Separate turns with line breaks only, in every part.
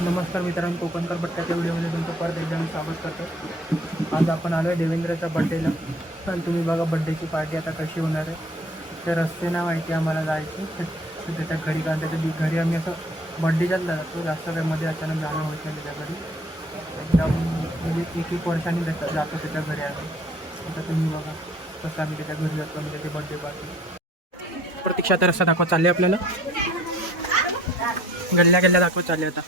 नमस्कार मित्रांनो कोकणकर भट्टाच्या व्हिडिओमध्ये तुमचं परत एकदा मी स्वागत करतो. आज आपण आलो आहे देवेंद्रच्या बड्डेला पण तुम्ही बघा बड्डेची पार्टी आता कशी होणार आहे. ते रस्ते ना माहिती आम्हाला जायची तर त्याच्या घरी कारण त्याच्या घरी आम्ही असं बड्डेच्याच जातो. जास्त काही मध्ये अचानक जाणं होत नाही त्याच्या घरी. एकदम म्हणजे एक एक वर्षांनी जातो जातो त्याच्या घरी आम्ही. आता तुम्ही बघा कसं आम्ही त्याच्या घरी जातो म्हणजे त्याची बड्डे पार्टी प्रतीक्षा तर रस्ता दाखवत चालले आपल्याला. गल्ल्या गल्ल्या दाखवत चालले आता.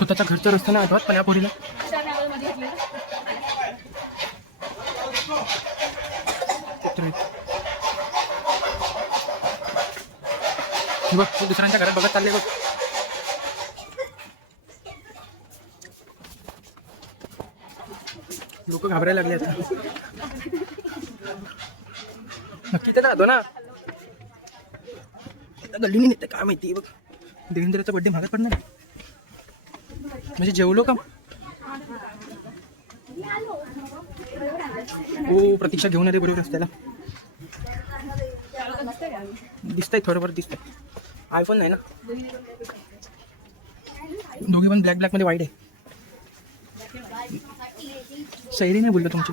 स्वतःचा घरचा रस्ता नाही आठवत पण या पोरीला. बघ तू दुसऱ्यांच्या घरात बघत चालले बघ. लोक घाबरायला लागले आता. नक्की तर राहतो ना. आता गल्लीने नेतं काय माहिती बघ. देवेंद्रचा बड्डे मागत पडणार म्हणजे जेवलो का हो प्रतीक्षा घेऊन आले बरोबर रस्त्याला दिसतंय थोडंफार दिसतंय आयफोन नाही ना दोघे पण ब्लॅक ब्लॅक मध्ये वाईट आहे सैरी नाही बोललो तुमची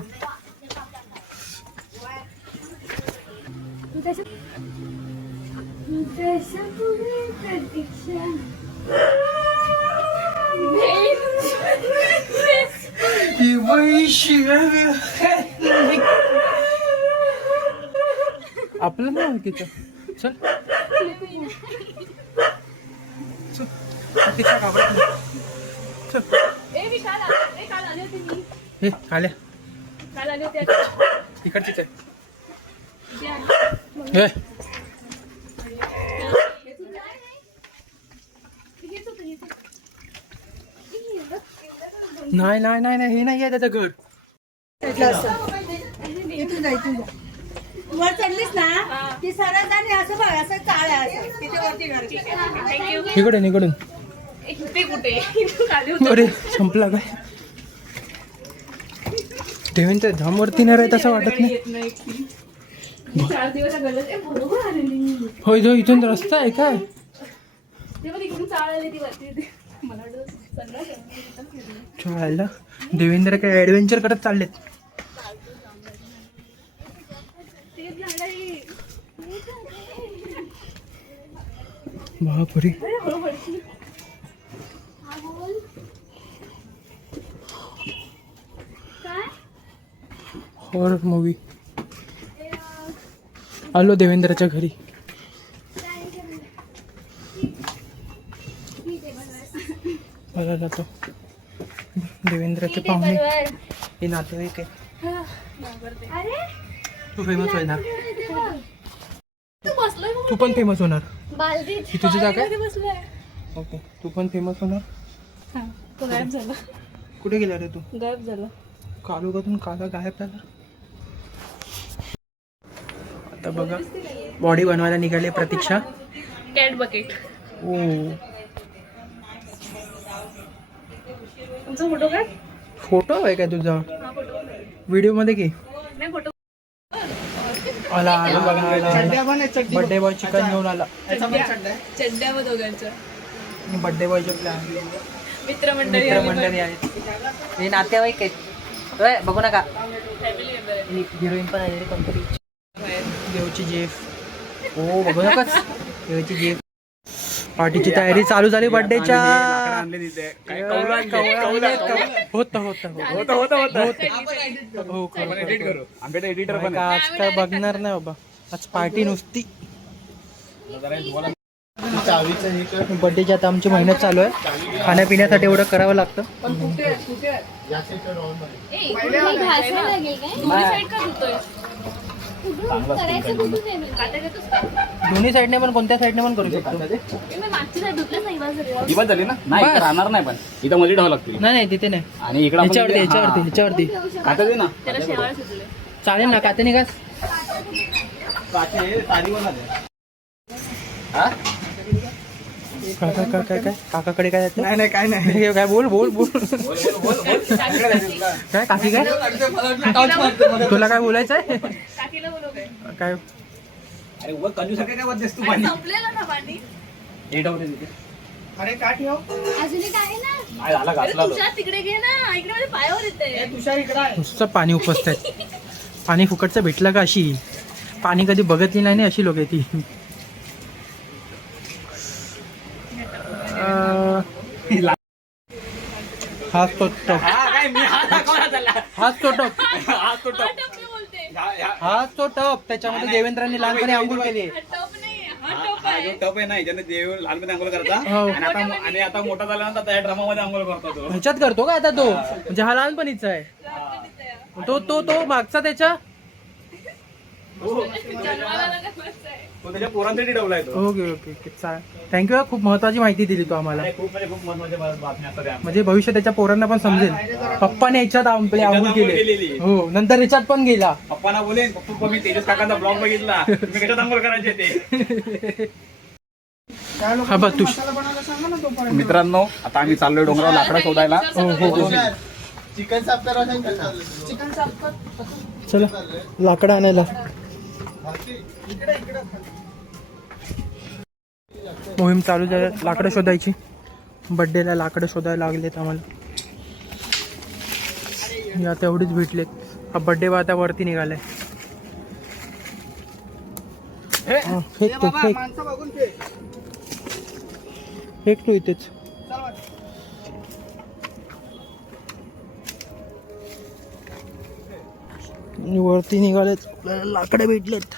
आपलं नाही ओळखीचं चल. चल. घाबरत नाही. चल. हे काल्या तिकडचीच आहे. हे नाही नाही नाही नाही हे नाही आहे त्याचं घर.
इथून जा इथून जा. वर चढलीस ना ती सरळ आणि असं बघ असं चाळ आहे असं. तिच्यावरती घर
इकडून इकडून
ते कुठे? होतं.
अरे संपला काय? देवेंद्र धामवरती नाही राहत असं वाटत नाही.
येत नाही एकटी. मी चार दिवस गलत आहे बरोबर आलेली
होय जो इथून रस्ता आहे काय?
चाळ आली ती वरती. मला वाटलं संध्याकाळ
देवेंद्र काय ऍडव्हेंचर करत चाललेत. बापरे. हॉरर मूवी आलो देवेंद्रच्या घरी. मला जातो देवेंद्रचे पाहुणे. हे नातेवाईक आहे. तू फेमस होणार.
तू बसलोय
तू पण फेमस होणार. ही तुझी जागा आहे? ओके. तू पण फेमस होणार?
हा. तो गायब झाला.
कुठे गेला रे तू?
गायब झाला.
कालुगातून काला गायब झाला. आता बघा. बॉडी बनवायला निघाली प्रतीक्षा.
कॅट बकेट
ओ.
तुमचा फोटो काय?
फोटो आहे काय तुझा?
हा फोटो.
व्हिडिओमध्ये
नाही फोटो.
आला आला बर्थडे बॉय चिकन घेऊन आला.
चड्ड्या. व दोघांच्या
बर्थडे बॉयचे प्लॅन
मित्रमंडळी
मित्रमंडळी आहेत. हे नातेवाईक आहेत. ओय, बघू नका.
फॅमिली मेंबर आहे
हिरोईन पण आहे कोणतरी. देवची जेफ. ओ बघू नकाच. देवची जेफ. पार्टीची तयारी चालू झाली बर्थडेच्या होत होत हो
एडिटर पण
आज काय बघणार नाही बाबा. आज पार्टी नुसती. बर्थडेची आता आमची मेहनत चालू आहे. खाण्यापिण्यासाठी एवढं करावं लागतं.
दोन्ही साईड का धुतोय काट्या घेतोस का?
दोन्ही साईडने पण कोणत्या साईडने पण करू शकतो.
ए, मी मागची साईड धुतल्याच नाही बा सगळं.
ही पण झाली ना? नाही. इथं राहणार नाही पण. इथं मध्ये ठेवावं लागतील.
नाही नाही तिथे नाही.
आणि इकडं आपण
ह्याच्यावरती
इथे-
ह्याच्यावरती ह्याच्यावरती
हा. आता दे ना.
त्याला शेवाळ सुटले
चालेल ना काते निघास
काचे तारी बनवणार आहे. हा?
काय काय काय काय काय? काकाकडे काय
नाही नाही काय नाही.
काय बोल बोल बोल. काय काकी काय? तुला काय बोलायचं आहे
काय?
अरे हे
का? ठेव
येते
नुसतं पाणी उपसत आहेत पाणी फुकटचं भेटलं का अशी? पाणी कधी बघितली नाही अशी लोक ती. हाच तो टप
हा हा
हाच तो टप
हा तो
हा
टप.
टप मी बोलते.
हा- हा-
हाच तो टप त्याच्यामध्ये देवेंद्रांनी लहानपणी आंघोळ केली.
हा टप नाही हा
हा
टप
हा
आहे.
जो टप आहे ना ज्याने देव लहानपणी अंघोळ करता
हो.
आणि आता आणि आता मोठा झाल्यानंतर त्या ड्रामामध्ये अंघोळ करतो तो.
ह्याच्यात करतो का आता तो? म्हणजे हा लहानपणीचा आहे. तो तो तो मागचा त्याच्या?
आहे
तो त्याच्या पोरांसाठी ठेवलाय तो.
Okay okay okay. चालेल थँक्यू खूप महत्वाची माहिती दिली तू आम्हाला.
खूप म्हणजे खूप महत्त्वाच्या बातम्या असतात या.
म्हणजे भविष्य त्याच्या पोरांना पण समजेल. पप्पाने याच्यात आपले आंघोळ
आंघोळ
केले. हो नंतर याच्यात पण गेला.
पप्पाना बोलेन पप्पा मी तेजस काकांचा ब्लॉग बघितला. तुम्ही कशात अंघोळ करायचे ते?
हा बघ,
लोकांना
तुष-
मसाला बनवायला सांगा ना तोपर्यंत
मित्रांनो आता आम्ही चाललोय डोंगरावर लाकडं शोधायला.
हो हो हो.
चिकन साफ करा सांग का?
चिकन साफ कर.
चला लाकडं आणायला. मोहीम चालू झाली. लाकडं शोधायची. बड्डेला लाकडं शोधायला लागलेत आम्हाला. या तेवढीच भेटलेत. हा बड्डे आता वरती निघालाय. हा, फेक तो फेक.
माणसं बघून ते
फेक तो इथेच. वरती निघालेत. आपल्याला लाकडे भेटलेत.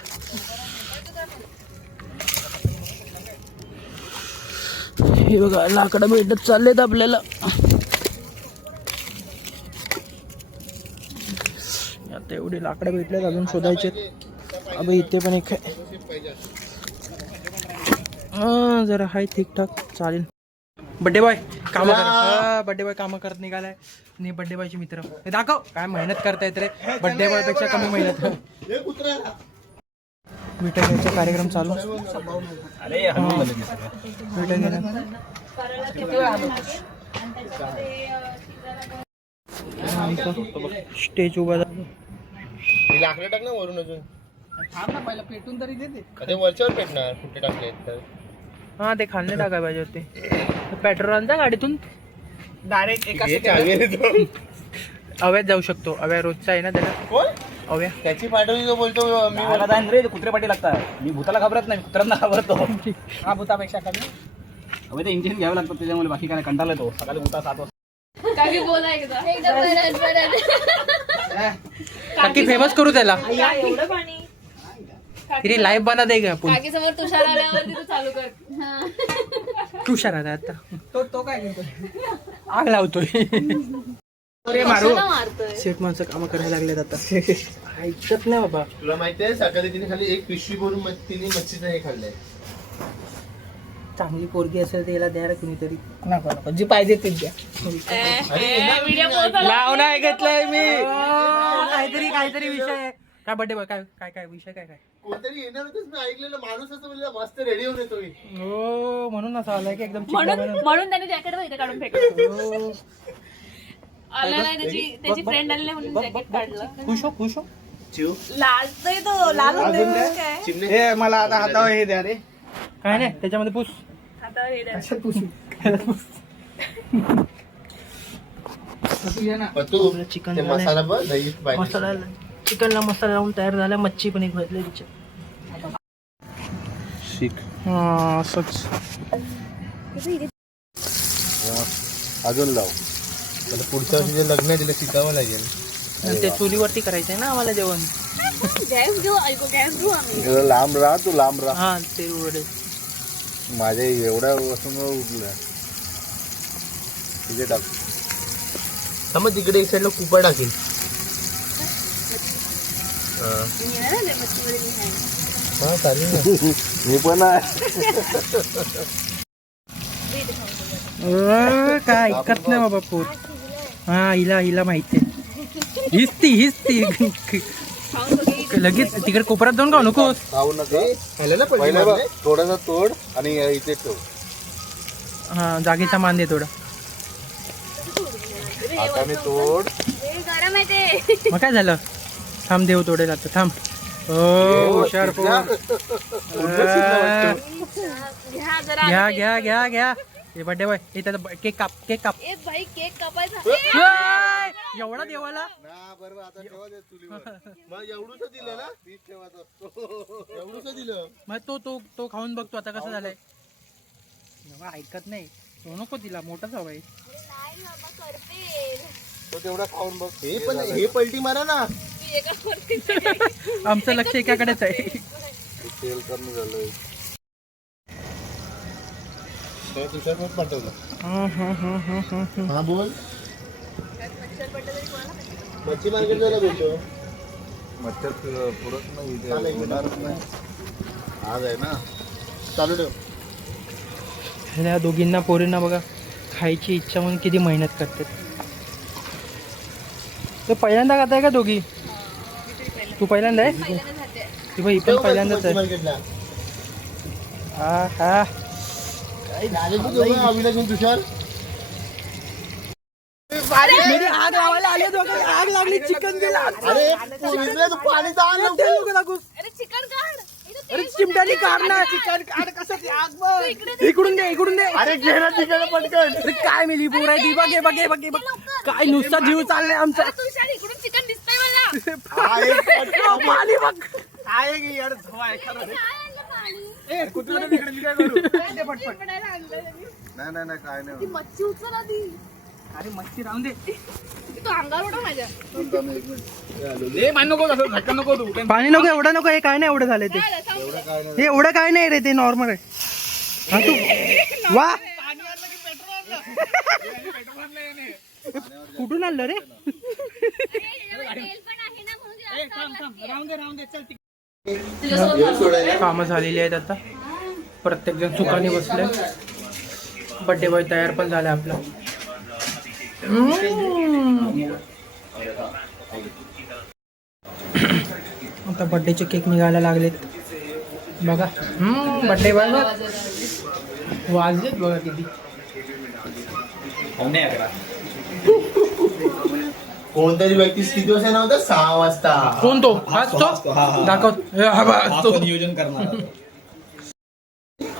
हे बघा लाकडं भेटत चाललेत आपल्याला. आता एवढी लाकडं भेटलेत अजून शोधायचे अबे इथे पण एक आहे. जरा हाय ठीकठाक चालेल. बड्डे बॉय काम बड्डे बॉय कामं करत निघालाय. आणि बड्डे बॉयचे मित्र. हे दाखव काय मेहनत करतायत रे. बड्डे बॉयपेक्षा कमी मेहनत. विटायचा कार्यक्रम चालू. स्टेज उभा झाला.
लाकडं टाक ना वरून अजून.
थांब ना पहिला पेटून तरी देते
ते. वरच्यावर पेटणार कुठे टाकले तर.
हा ते खाल्ले टाकाय पाहिजे होते. पेट्रोल आणता गाडीतून?
डायरेक्ट एका
जाऊ शकतो. अव्या रोजचा आहे ना त्याला.
कोण?
अव्या
त्याची पाठवली तो बोलतो मी
मला जाईन रे ते कुत्रे पाठी लागतात. मी भूताला घाबरत नाही मी कुत्र्यांना घाबरतो
हा भूतापेक्षा कमी.
अबे ते इंजेक्शन घ्यावं लागतं त्याच्यामुळे बाकी काय नाही, कंटाळा येतो. सकाळी भूता सात वाजता.
काकी बोला एकदा. एकदा परत परत
काकी फेमस करू त्याला.
एवढं पाणी.
तिने लाईव्ह बना दे का आपण?
काकी समोर तुषार आल्यावरती तू चालू कर. हा.
तुषार आता आता.
तो तो काय करतो
आग लावतोय. सेट माणसं कामं करायला लागलेत आता. ऐकत नाही बाबा.
तुला माहितीये सकाळी तिने खाली एक पिशवी भरून तिने मच्छीचं हे खाल्लंय.
चांगली पोरगी असेल त्याला द्या रे कुणीतरी.
नको नको. जी पाहिजे तीच द्या.
व्हिडिओ
लाव नाही घेतलंय मी. काहीतरी काहीतरी विषय आहे. काय बड्डे काय काय काय विषय काय काय?
कोणतरी येणार होतच मी ऐकलेलं. माणूस असं म्हणजे मस्त रेडी होऊन येतो मी
हो म्हणून असं आलाय की एकदम
म्हणून. म्हणून. त्याने जॅकेट वगैरे काढून फेकलं.
हो.
आलं नाही त्याची त्याची फ्रेंड आली नाही म्हणून जॅकेट काढलं.
खुश हो खुश हो.
चिव.
लालतोय तो लाल होतोय काय?
चिमणे.
हे मला आता हातावर हे द्या रे.
काय नाही त्याच्यामध्ये पुस.
हातावर हे द्या.
चिकन
ते. मसाला बघ दही पाहिजे
मसाला चिकनला मसाला लावून तयार झाला मच्छी पण एक तिच्यात
शिक.
हा असंच.
अजून लाव. आता पुढच्या वर्षी जे लग्न आहे तिला शिकावं लागेल.
आणि ते चुलीवरती करायचंय ना आम्हाला जेवण?
गॅस घेऊ ऐकू गॅस घेऊ आम्ही.
जरा लांब राहा तू लांब राहा.
हा ते उरडे
माझ्या एवढ्या वस्तून उठल्या तिथे टाक. समज तिकडे एक साईडला कुपा टाकेल हा. चालेल ना. मी पण
अं, काय ऐकत नाही बाबा पोर. हा हिला हिला माहिती आहे. हीच ती हीच ती. लगेच तिकडे कोपऱ्यात जाऊन खाऊ नको
खाऊ नका. थोडासा तोड आणि इथे ठेव.
हा जागेचा मान दे थोडा.
हाताने तोड.
गरम आहे ते.
मग काय झालं? थांब देव तोडेल आता. थांब. हो हुशार
घ्या
घ्या घ्या घ्या. हे बड्डे बॉय हे त्याचा केक काप केक काप.
ए भाई केक कापायचा.
एवढा देवाला?
ना बरोबर. आता ठेवा ते चुलीवर मग एवढूच दिलं ना? तीच ठेवायचं असतो. एवढूच दिलं?
मग तो तो तो खाऊन बघतो आता कसं झालंय. बाबा ऐकत नाही. तो नको तिला मोठाच हवाय
नाही बाबा करते.
तो तेवढा खाऊन बघ. हे पण हे पलटी मारा ना.
एका
आमचं लक्ष एकाकडेच आहे.
तेल कमी झालंय. पाठवलं. हा बोल. मच्छी मार्केट झाला भेटतो मच्छर पुरत नाही होणारच नाही. आज आहे ना. चालू ठेव.
ह्या दोघींना पोरींना बघा खायची इच्छा म्हणून किती मेहनत करतात. तो पहिल्यांदा खात आहे का दोघी? तू पहिल्यांदा आहे? ती पण पहिल्यांदाच आहे.
मार्केटला
हा हा.
अविनाश तुषार
मेरी आग लावायला आले दोघं. आग लागली चिकन गेला.
अरे पोलिसला तू पाणी चाल
अरे चिकन काढ. इथं
अरे चिमट्यानी काढणार. चिकन काढ. कसं ते आग बघ. इकडून दे इकडून दे.
अरे घे ना तिकडे पटकन.
अरे काय मिली पोर आहे ती? बघ हे बघ हे बघ हे बघ. काय नुसता जीव चाललाय आमचा.
अरे तुषार इकडून चिकन दिसतंय मला.
हा, एक पटकन.
पाणी बघ.
काय त्यांनी.
नाही नाही नाही काय
ती
नाही
मच्छी उचल आधी.
अरे मच्छी राहून दे.
तू अंगावर उडव माझ्या.
दे मान नको असं झटकन नको तू
पाणी नको एवढं नको हे काय नाही एवढं ते.
झालं? बरं.
हे एवढं काय नाही रे ते नॉर्मल आहे. हा तू वा. कुठून आणलं रे? कामं झालेली आहेत आता. प्रत्येक जण सुखाने बसले. बड्डे बॉय तयार पण झाला आपला. आता बड्डेचे केक निघायला लागलेत. बघा. बड्डे बॉय वाजलेत बघा किती.
कोणतरी व्यक्ती किती वाजता. नव्हता सहा वाजता?
कोण तो हाच तो
हा, हा.
दाखव
नियोजन करणार.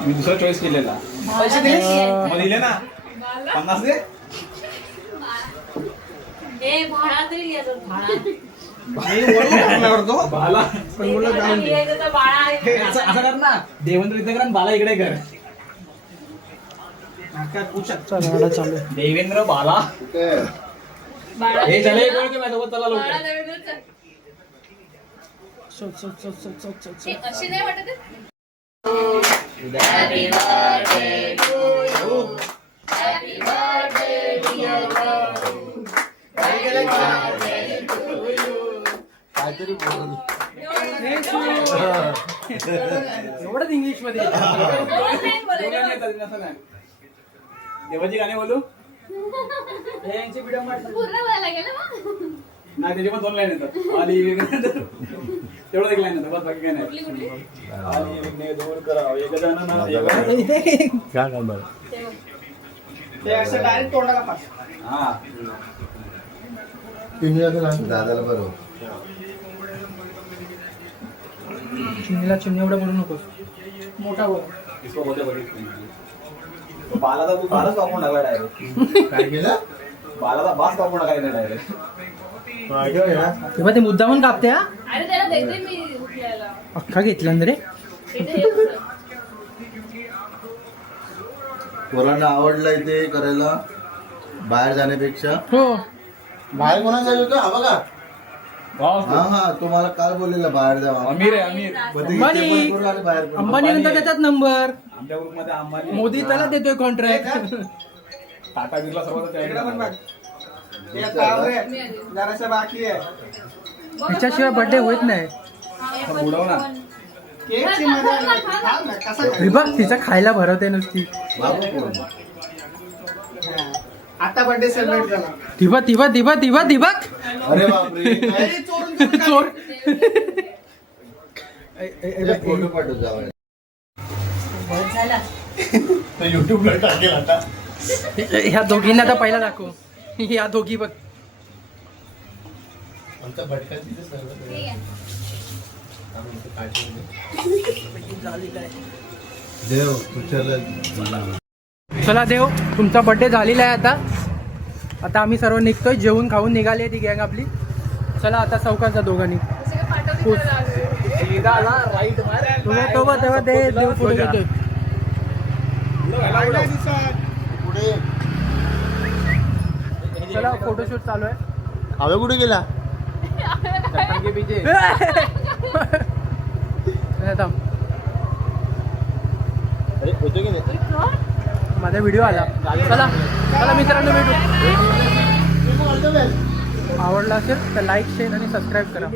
मी दुसरा चॉईस केलेला. मग दिले ना? पन्नास दे. देवेंद्र इथे कर बाला इकडे कर. देवेंद्र बाला. हे झाले एक ओळख माझ्यासोबत चला
अशी नाही वाटत?
काहीतरी बोल.
एवढंच इंग्लिशमध्ये.
देवाची गाणे बोलू?
पूर्ण बोलायला गेलं मग.
नाही त्याचे पण दोन लाईन येतात. आली तेवढं एक लाईन येतं बस बाकी काय नाही.
कुठली?
आली विघ्ने दूर करा. एक जण एक. हा
तुम्ही असं सांग, दादाला बरोबर
चिमणीला चिमणी एवढं बोलू नकोस. मोठा बोल.
इसको बोलते बघितलं तो बालाचा तू बालाच कापून टाकला डायरेक्ट
काय केलं?
बालाचा बास कापून टाकायचा डायरेक्ट
तेव्हा ते मुद्दामून कापते हा?
अरे त्याला देते मी उठल्याला
अख्खा घेतला ना रे.
हे होतं.
पोरांना आवडलंय ते करायला बाहेर जाण्यापेक्षा.
हो.
बाहेर कोणाला जायचं होतं? हा बघा. हा हा तो मला काल बोललेला बाहेर जा
अमीर आहे अमीर.
अंबानी.
बाहेर.
अंबानी नंतर त्याच्यात नंबर.
आमच्या ग्रुपमध्ये अंबानी
मोदी त्याला देतोय कॉन्ट्रॅक्ट
टाटा बिर्ला सर्व
मी आली.
तिच्याशिवाय बर्थडे होत नाही.
उडव ना.
हे बघ तिचा खायला भरवते नुसती.
बाबू कोण?
दिबा दिबा दिबा दिबा दिबा
अरे बापरे. काय?
चोर. ए, ए, ए,
एक फोटो पाठव जावं
झाला.
तो युट्यूबला टाकेल आता.
ए, ह्या दोघींना आता पहिला दाखव. ह्या दोघी बघ.
आमचा भटका तिथे सर्व
ठीक आहे.
देव तुझ्या
चला देव तुमचा बड्डे झालेला आहे आता. आता आम्ही सर्व निघतोय जेवून खाऊन निघाली ती गँग आपली. चला आता चौकात जा दोघांनी चला फोटोशूट चालू आहे.
हवे कुठे गेला?
थांब. माझा व्हिडिओ आला. चला चला मित्रांनो भेटू. आवडला असेल तर लाईक शेअर आणि सबस्क्राईब करा.